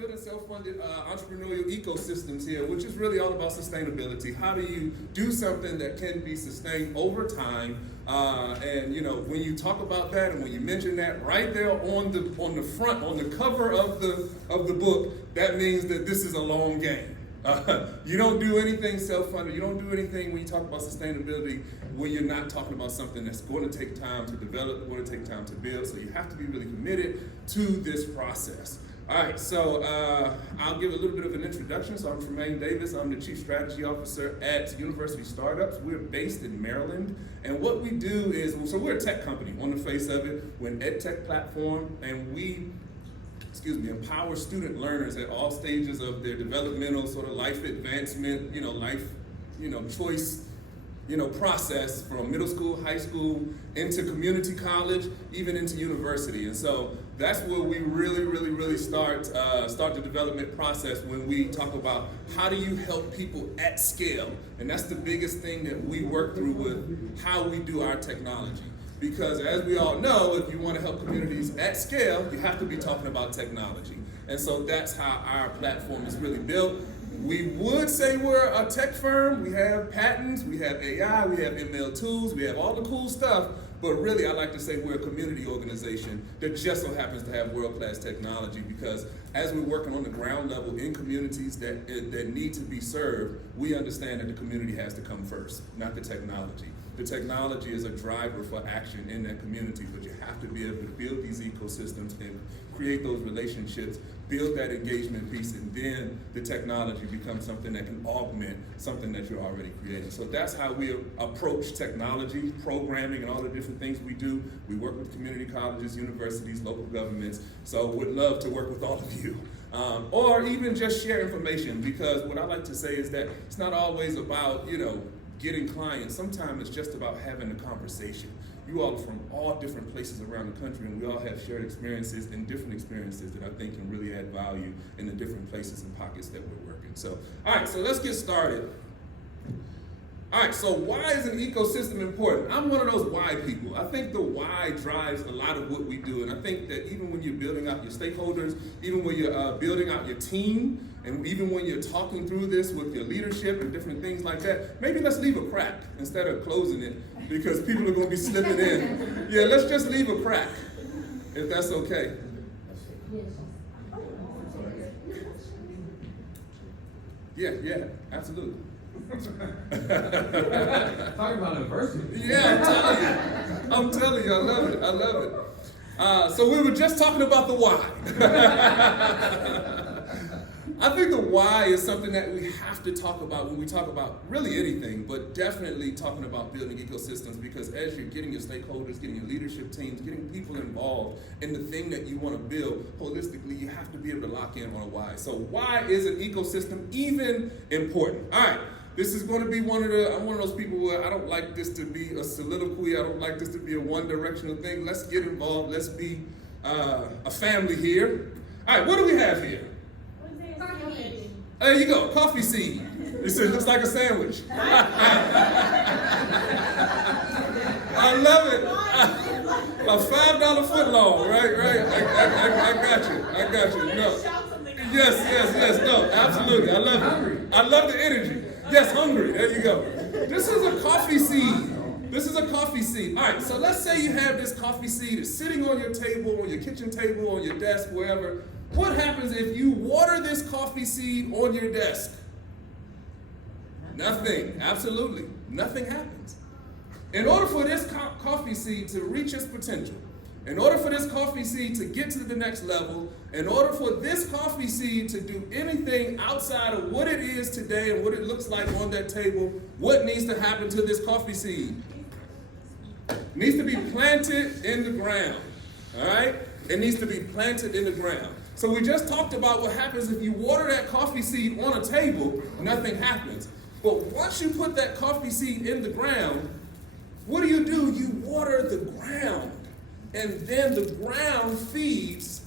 building self-funded entrepreneurial ecosystems here, which is really all about sustainability. How do you do something that can be sustained over time? And you know, when you talk about that and when you mention that right there on the front, on the cover of the book, that means that this is a long game. You don't do anything self-funded. You don't do anything when you talk about sustainability when you're not talking about something that's going to take time to develop, going to take time to build. So you have to be really committed to this process. All right, so I'll give a little bit of an introduction. So I'm tdavis. I'm the Chief Strategy Officer at University Startups. We're based in Maryland. And what we do is, so we're a tech company on the face of it. We're an ed tech platform, and we empower student learners at all stages of their developmental sort of life advancement, choice, process from middle school, high school, into community college, even into university. And so that's where we really start the development process when we talk about how do you help people at scale. And that's the biggest thing that we work through with how we do our technology. Because as we all know, if you want to help communities at scale, you have to be talking about technology. And so that's how our platform is really built. We would say we're a tech firm. We have patents, we have AI, we have ML tools, we have all the cool stuff. But really, I like to say we're a community organization that just so happens to have world-class technology, because as we're working on the ground level in communities that need to be served, we understand that the community has to come first, not the technology. The technology is a driver for action in that community, but you have to be able to build these ecosystems and create those relationships, build that engagement piece, and then the technology becomes something that can augment something that you're already creating. So that's how we approach technology, programming, and all the different things we do. We work with community colleges, universities, local governments, so would love to work with all of you. Or even just share information, because what I like to say is that it's not always about, getting clients. Sometimes it's just about having a conversation. You all are from all different places around the country, and we all have shared experiences and different experiences that I think can really add value in the different places and pockets that we're working. So, all right, so let's get started. All right, so why is an ecosystem important? I'm one of those why people. I think the why drives a lot of what we do, and I think that even when you're building out your stakeholders, even when you're building out your team, and even when you're talking through this with your leadership and different things like that, maybe let's leave a crack instead of closing it, because people are going to be slipping in. Yeah, let's just leave a crack, if that's okay. Yeah, absolutely. Talking about diversity. Yeah, I'm telling you, I love it. So we were just talking about the why. I think the why is something that we have to talk about when we talk about really anything, but definitely talking about building ecosystems, because as you're getting your stakeholders, getting your leadership teams, getting people involved in the thing that you want to build holistically, you have to be able to lock in on a why. So why is an ecosystem even important? All right. This is going to be I'm one of those people where I don't like this to be a soliloquy. I don't like this to be a one-directional thing. Let's get involved. Let's be a family here. All right, what do we have here? There you go, coffee seed. It looks like a sandwich. I love it. A $5 footlong, right? I got you. No. Yes. No, absolutely. I love it. I love the energy. Yes, hungry. There you go. This is a coffee seed. All right, so let's say you have this coffee seed. It's sitting on your table, on your kitchen table, on your desk, wherever. What happens if you water this coffee seed on your desk? Nothing. Absolutely. Nothing happens. In order for this coffee seed to reach its potential, in order for this coffee seed to get to the next level, in order for this coffee seed to do anything outside of what it is today and what it looks like on that table, what needs to happen to this coffee seed? It needs to be planted in the ground. All right? It needs to be planted in the ground. So we just talked about what happens if you water that coffee seed on a table, nothing happens. But once you put that coffee seed in the ground, what do? You water the ground. And then the ground feeds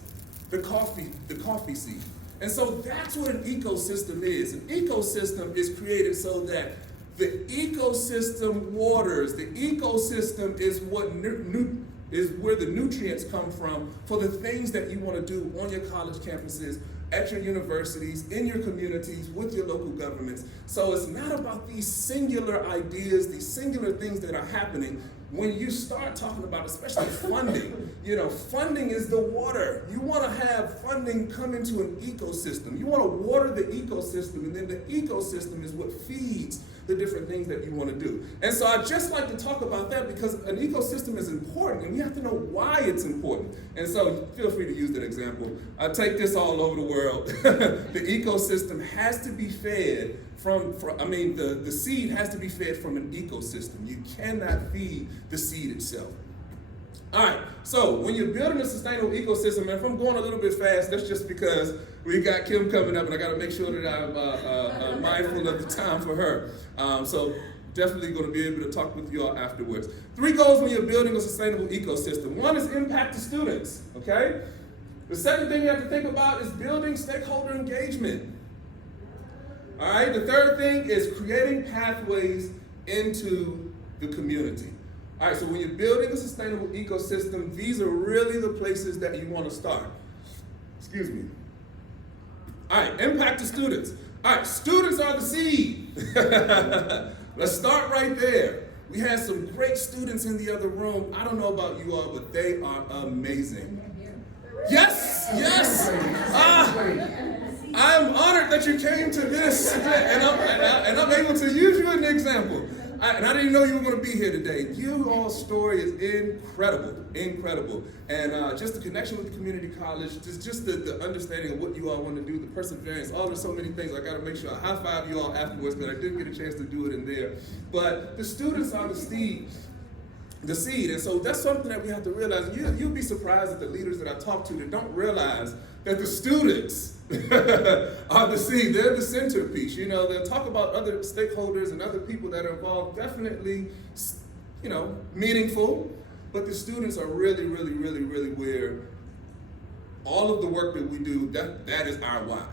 the coffee seed. And so that's what an ecosystem is. An ecosystem is created so that the ecosystem waters. The ecosystem is where the nutrients come from for the things that you want to do on your college campuses at your universities, in your communities, with your local governments. So it's not about these singular ideas, these singular things that are happening. When you start talking about, especially funding, funding is the water. You want to have funding come into an ecosystem. You want to water the ecosystem, and then the ecosystem is what feeds the different things that you want to do. And so I'd just like to talk about that because an ecosystem is important, and you have to know why it's important. And so feel free to use that example. I take this all over the world. The ecosystem has to be fed the seed has to be fed from an ecosystem. You cannot feed the seed itself. All right, so when you're building a sustainable ecosystem, and if I'm going a little bit fast, that's just because we got Kim coming up, and I got to make sure that I'm mindful of the time for her. So definitely going to be able to talk with you all afterwards. 3 goals when you're building a sustainable ecosystem. 1 is impact to students, okay? The second thing you have to think about is building stakeholder engagement. All right, the third thing is creating pathways into the community. All right, so when you're building a sustainable ecosystem, these are really the places that you want to start. Excuse me. All right, impact to students. All right, students are the seed. Let's start right there. We had some great students in the other room. I don't know about you all, but they are amazing. Yes, yes. I'm honored that you came to this, and I'm able to use you as an example. And I didn't know you were going to be here today. You all's story is incredible, incredible. And just the connection with the community college, just the understanding of what you all want to do, the perseverance, all there's so many things. I got to make sure I high five you all afterwards, but I didn't get a chance to do it in there. But the students are the seed. And so that's something that we have to realize. You'll be surprised at the leaders that I talk to that don't realize that the students are the seed. They're the centerpiece. They'll talk about other stakeholders and other people that are involved, definitely, meaningful, but the students are really, really, really, really where all of the work that we do, that is our why,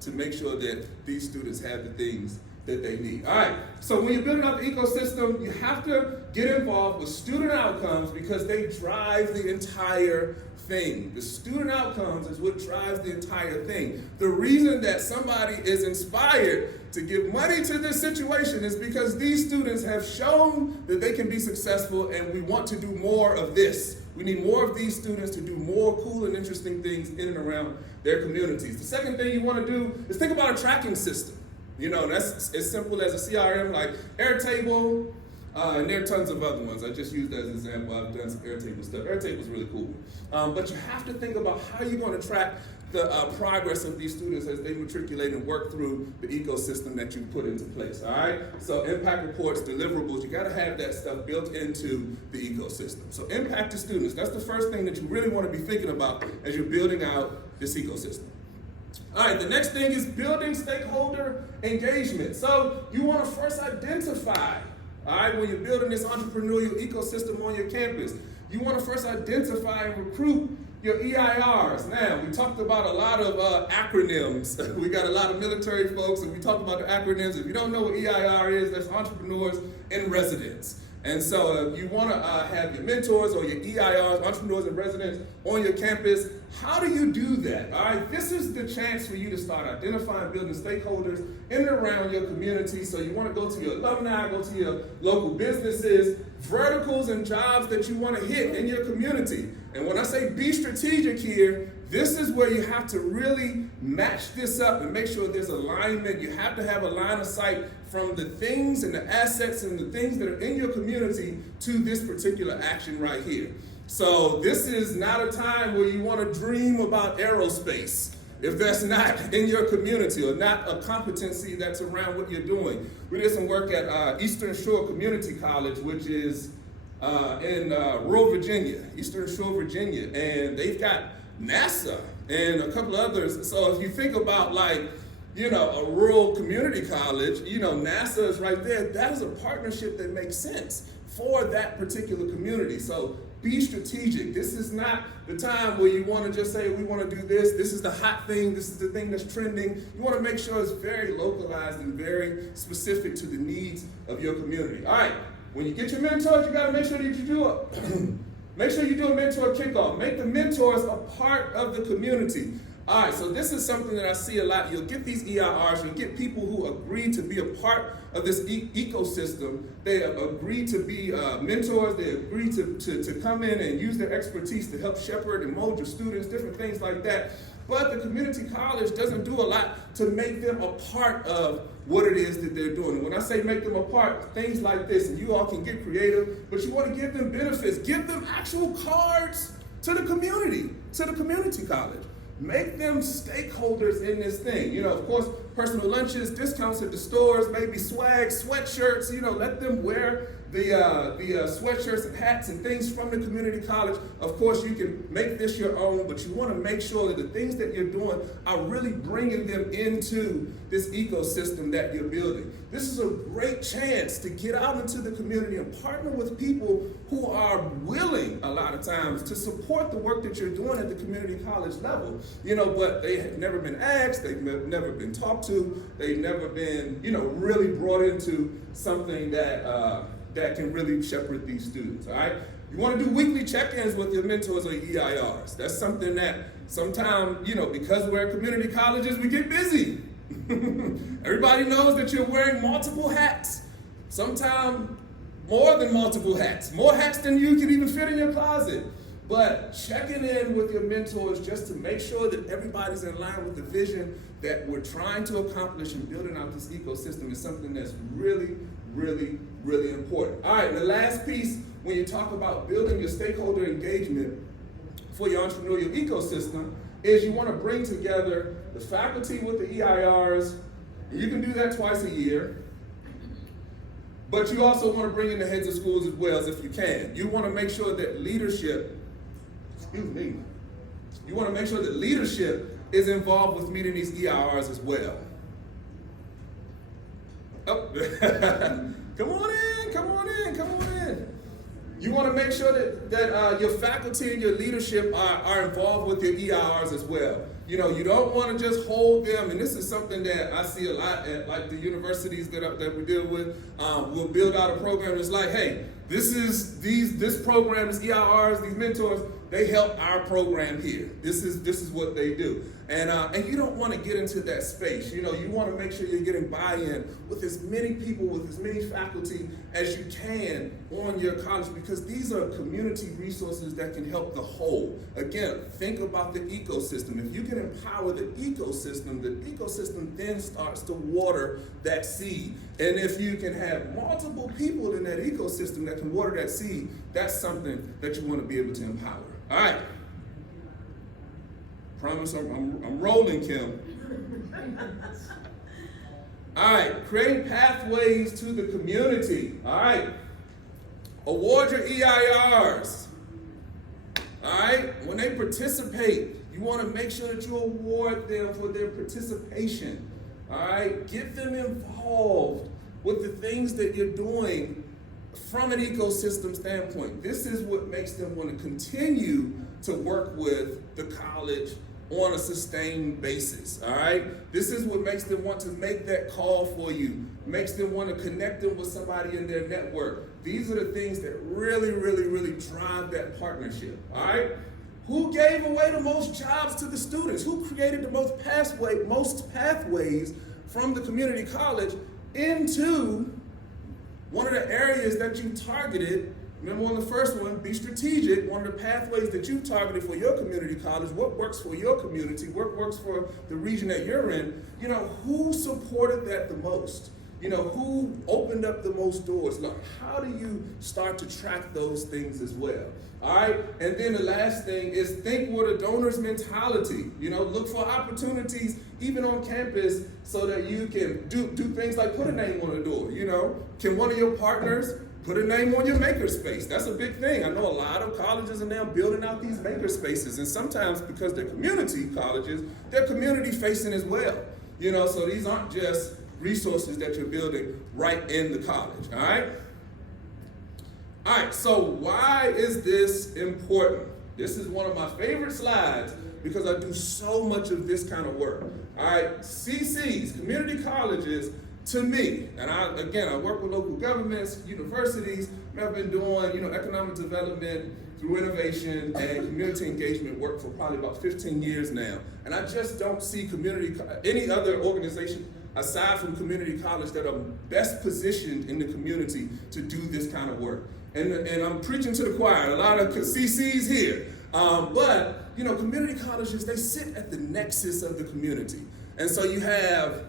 to make sure that these students have the things that they need. All right, so when you're building out the ecosystem, you have to get involved with student outcomes because they drive the entire thing. The student outcomes is what drives the entire thing. The reason that somebody is inspired to give money to this situation is because these students have shown that they can be successful, and we want to do more of this. We need more of these students to do more cool and interesting things in and around their communities. The second thing you want to do is think about a tracking system. That's as simple as a CRM like Airtable, and there are tons of other ones. I just used that as an example. I've done some Airtable stuff. Airtable is really cool. But you have to think about how you're going to track the progress of these students as they matriculate and work through the ecosystem that you put into place, all right? So impact reports, deliverables, you got to have that stuff built into the ecosystem. So impact to students, that's the first thing that you really want to be thinking about as you're building out this ecosystem. All right, the next thing is building stakeholder engagement. So you want to first identify, all right, when you're building this entrepreneurial ecosystem on your campus, you want to first identify and recruit your EIRs. Now, we talked about a lot of acronyms. We got a lot of military folks, and we talked about the acronyms. If you don't know what EIR is, that's Entrepreneurs in Residence. And so you want to have your mentors or your EIRs, Entrepreneurs in Residence, on your campus. How do you do that? All right, this is the chance for you to start identifying, building stakeholders in and around your community. So you want to go to your alumni, go to your local businesses, verticals and jobs that you want to hit in your community. And when I say be strategic here, this is where you have to really match this up and make sure there's alignment. You have to have a line of sight from the things and the assets and the things that are in your community to this particular action right here. So this is not a time where you want to dream about aerospace if that's not in your community or not a competency that's around what you're doing. We did some work at Eastern Shore Community College, which is in rural Virginia, Eastern Shore, Virginia, and they've got NASA and a couple others. So if you think about a rural community college, NASA is right there. That is a partnership that makes sense for that particular community. So be strategic. This is not the time where you want to just say, we want to do this. This is the hot thing. This is the thing that's trending. You want to make sure it's very localized and very specific to the needs of your community. All right, when you get your mentors, you got to make sure that you do it. Make sure you do a mentor kickoff. Make the mentors a part of the community. All right, so this is something that I see a lot. You'll get these EIRs, you'll get people who agree to be a part of this ecosystem. They agree to be mentors, they agree to come in and use their expertise to help shepherd and mold your students, different things like that. But the community college doesn't do a lot to make them a part of what it is that they're doing. And when I say make them a part, things like this, and you all can get creative, but you want to give them benefits, give them actual cards to the community college. Make them stakeholders in this thing. You know, of course, personal lunches, discounts at the stores, maybe swag, sweatshirts, you know, let them wear the sweatshirts and hats and things from the community college. Of course, you can make this your own, but you want to make sure that the things that you're doing are really bringing them into this ecosystem that you're building. This is a great chance to get out into the community and partner with people who are willing, a lot of times, to support the work that you're doing at the community college level. You know, but they have never been asked, they've never been talked to, they've never been, you know, really brought into something that can really shepherd these students, all right? You want to do weekly check-ins with your mentors or EIRs. That's something that sometimes, you know, because we're at community colleges, we get busy. Everybody knows that you're wearing multiple hats. Sometimes more than multiple hats. More hats than you can even fit in your closet. But checking in with your mentors just to make sure that everybody's in line with the vision that we're trying to accomplish in building out this ecosystem is something that's really, really, really important. All right, and the last piece, when you talk about building your stakeholder engagement for your entrepreneurial ecosystem, is you want to bring together the faculty with the EIRs. You can do that twice a year. But you also want to bring in the heads of schools as well, as if you can. You want to make sure that leadership, you want to make sure that leadership is involved with meeting these EIRs as well. Oh, come on in. You want to make sure that your faculty and your leadership are involved with your EIRs as well. You know, you don't want to just hold them, and this is something that I see a lot at like the universities that we deal with. We'll build out a program that's like, hey, this program, this EIRs, these mentors, they help our program here. This is what they do. And you don't want to get into that space. You know, you want to make sure you're getting buy-in with as many people, with as many faculty as you can on your college, because these are community resources that can help the whole. Again, think about the ecosystem. If you can empower the ecosystem then starts to water that seed. And if you can have multiple people in that ecosystem that can water that seed, that's something that you want to be able to empower. All right. Promise I'm rolling, Kim. All right, create pathways to the community. All right, award your EIRs. All right, when they participate, you want to make sure that you award them for their participation. All right, get them involved with the things that you're doing from an ecosystem standpoint. This is what makes them want to continue to work with the college on a sustained basis, all right? This is what makes them want to make that call for you, makes them want to connect them with somebody in their network. These are the things that really, really, really drive that partnership, all right? Who gave away the most jobs to the students? Who created the most pathways from the community college into one of the areas that you targeted? Remember on the first one, be strategic. One of the pathways that you targeted for your community college, what works for your community, what works for the region that you're in. You know, who supported that the most? You know, who opened up the most doors? Look, how do you start to track those things as well? All right, and then the last thing is think with a donor's mentality. You know, look for opportunities even on campus so that you can do things like put a name on the door. You know, can one of your partners put a name on your makerspace? That's a big thing. I know a lot of colleges are now building out these makerspaces, and sometimes because they're community colleges, they're community facing as well. You know, so these aren't just resources that you're building right in the college, all right? All right, so why is this important? This is one of my favorite slides because I do so much of this kind of work. All right, CCs, community colleges, to me, and I work with local governments, universities. I've been doing, economic development through innovation and community engagement work for probably about 15 years now. And I just don't see any other organization aside from community college that are best positioned in the community to do this kind of work. And I'm preaching to the choir, a lot of CCs here. But, you know, community colleges, they sit at the nexus of the community. And so you have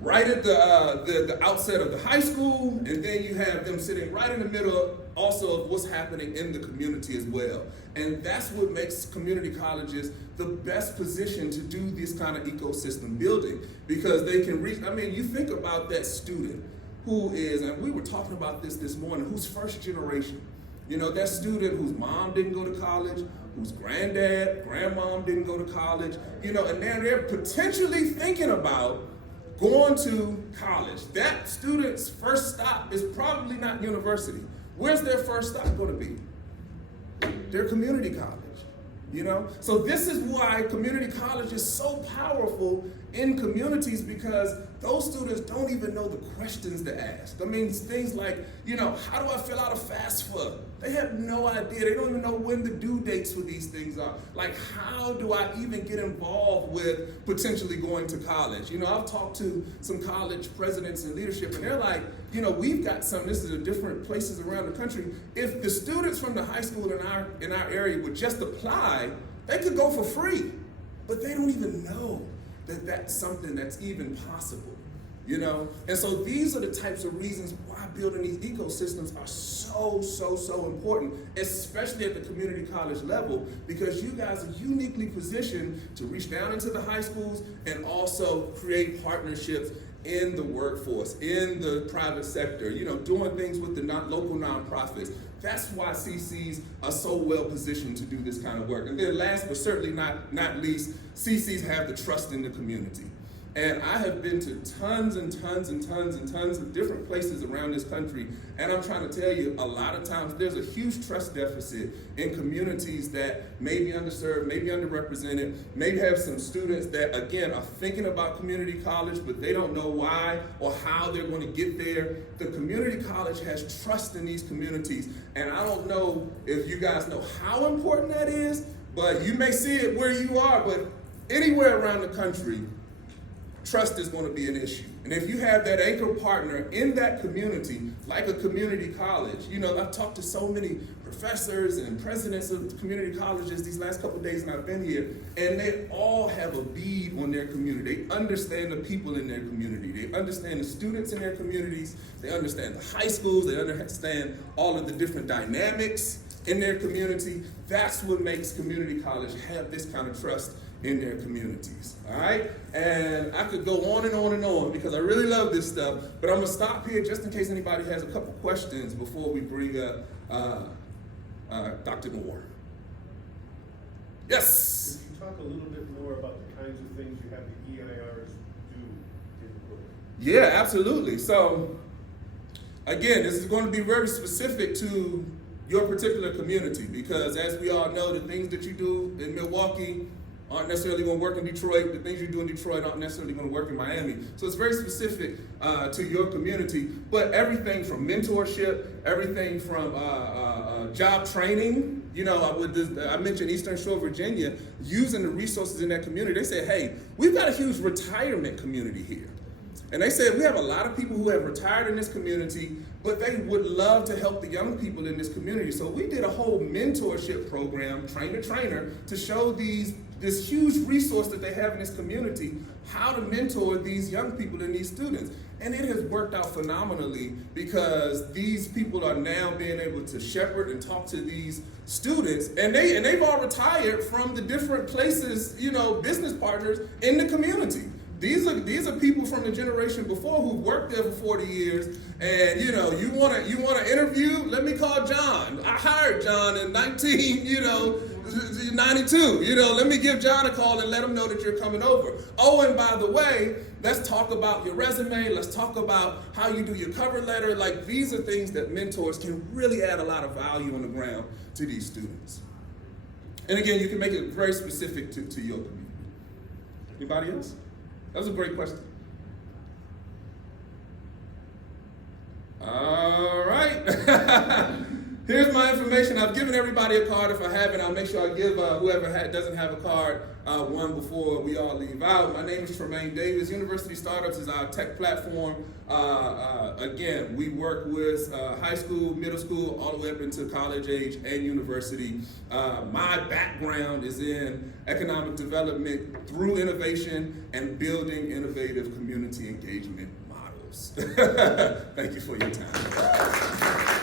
right at the outset of the high school, and then you have them sitting right in the middle also of what's happening in the community as well. And that's what makes community colleges the best position to do this kind of ecosystem building, because they can reach, I mean, you think about that student who is, and we were talking about this morning, who's first generation. You know, that student whose mom didn't go to college, whose granddad, grandmom didn't go to college, you know, and then they're potentially thinking about going to college. That student's first stop is probably not university. Where's their first stop going to be? Their community college, you know? So this is why community college is so powerful in communities, because those students don't even know the questions to ask. I mean, things like, you know, how do I fill out a FAFSA? They have no idea. They don't even know when the due dates for these things are. Like, how do I even get involved with potentially going to college? You know, I've talked to some college presidents and leadership, and they're like, you know, we've got some, this is in different places around the country. If the students from the high school in our area would just apply, they could go for free. But they don't even know that that's something that's even possible, you know? And so these are the types of reasons why building these ecosystems are so important, especially at the community college level, because you guys are uniquely positioned to reach down into the high schools and also create partnerships in the workforce, in the private sector, you know, doing things with the local nonprofits. That's why CCs are so well positioned to do this kind of work. And then last but certainly not least, CCs have the trust in the community. And I have been to tons and tons of different places around this country, and I'm trying to tell you, a lot of times there's a huge trust deficit in communities that may be underserved, may be underrepresented, may have some students that, again, are thinking about community college, but they don't know why or how they're going to get there. The community college has trust in these communities, and I don't know if you guys know how important that is, but you may see it where you are, but anywhere around the country, trust is going to be an issue. And if you have that anchor partner in that community, like a community college, you know, I've talked to so many professors and presidents of community colleges these last couple of days, and I've been here, and they all have a bead on their community. They understand the people in their community. They understand the students in their communities. They understand the high schools. They understand all of the different dynamics in their community. That's what makes community college have this kind of trust in their communities, all right? And I could go on and on and on because I really love this stuff, but I'm gonna stop here just in case anybody has a couple questions before we bring up Dr. Moore. Yes? Could you talk a little bit more about the kinds of things you have the EIRs do in the program? Yeah, absolutely. So, again, this is going to be very specific to your particular community, because as we all know, the things that you do in Milwaukee aren't necessarily going to work in Detroit. The things you do in Detroit aren't necessarily going to work in Miami. So it's very specific to your community. But everything from mentorship, everything from job training. You know, I mentioned Eastern Shore, Virginia, using the resources in that community. They said, hey, we've got a huge retirement community here. And they said, we have a lot of people who have retired in this community, but they would love to help the young people in this community. So we did a whole mentorship program, trainer, to show this huge resource that they have in this community, how to mentor these young people and these students. And it has worked out phenomenally, because these people are now being able to shepherd and talk to these students, and they've all retired from the different places, you know, business partners in the community. These are people from the generation before who worked there for 40 years, and you know, you want to interview? Let me call John. I hired John in 92. You know, let me give John a call and let him know that you're coming over. Oh, and by the way, let's talk about your resume. Let's talk about how you do your cover letter. Like, these are things that mentors can really add a lot of value on the ground to these students. And again, you can make it very specific to your community. Anybody else? That was a great question. All right. Here's my information. I've given everybody a card. If I haven't, I'll make sure I give whoever doesn't have a card one before we all leave out. My name is tdavis. University Startups is our tech platform. Again, we work with high school, middle school, all the way up into college age and university. My background is in economic development through innovation and building innovative community engagement models. Thank you for your time.